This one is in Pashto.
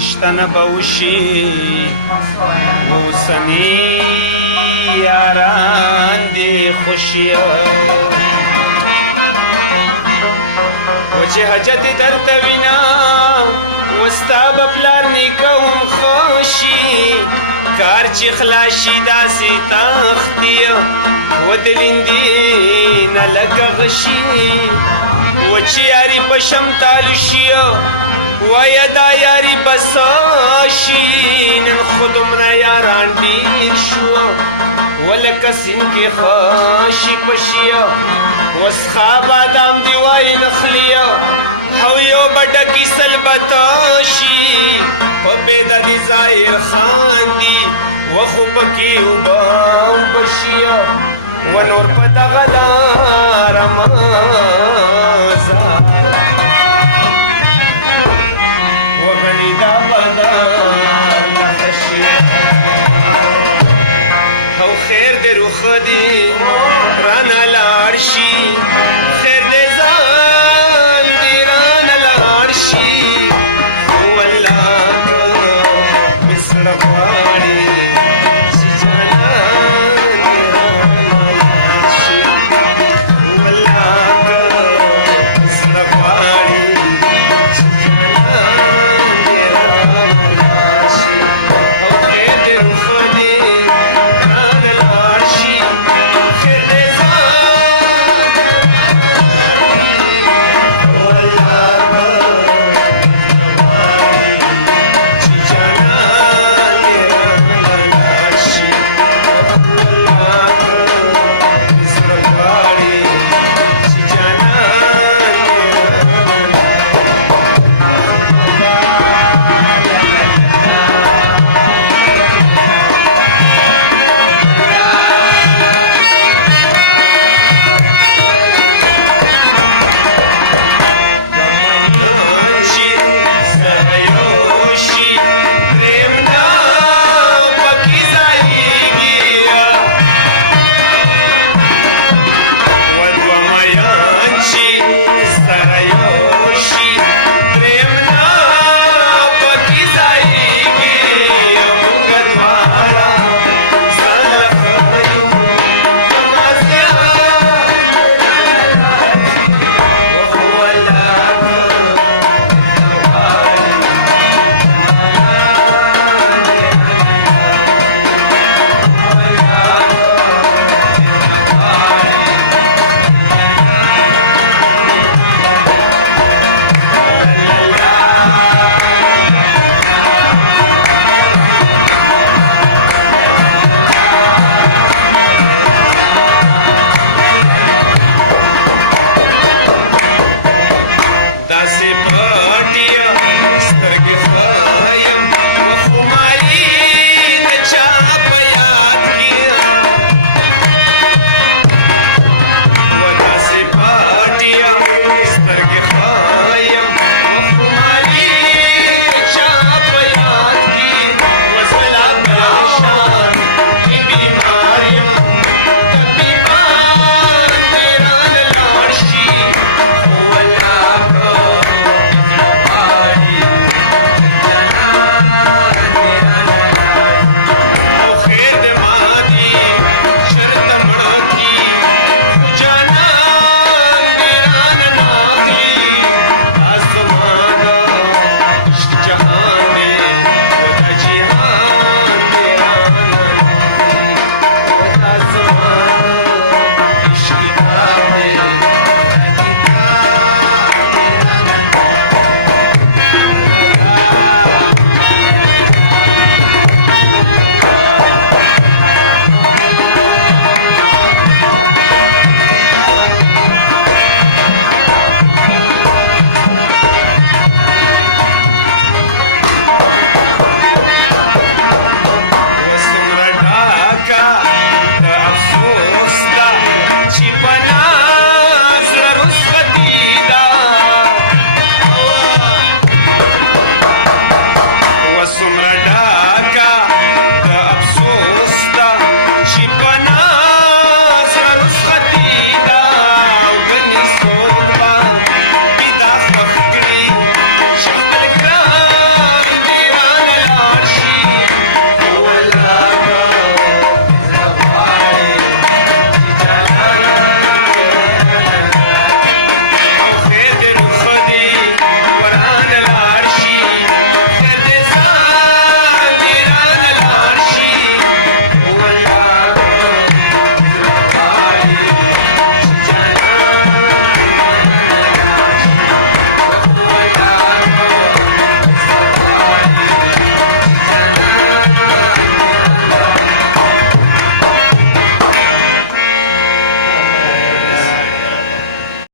شتنه به وشي اوسني یاران دې خوشیه و چې حاجت درته وینم وستا به پلار نیکه هم خوشي کار چې خلاشي داسې تختی و د لیندې نه لکه غشي و چې یاري په شمتالو شي وایه دا یاري بس شي نن خو دومره یاران ډېر شو ولکه سیند کې خاشي پشي وسخا بادام دی وایي نخلي او یو به ډکي سلبته شي په بېده دې ظاهر خاندي وخو پکې اوبه اوبه شي و نور په دغه لاره مزه وغړي دا بدن خیر دې روخ دې رانه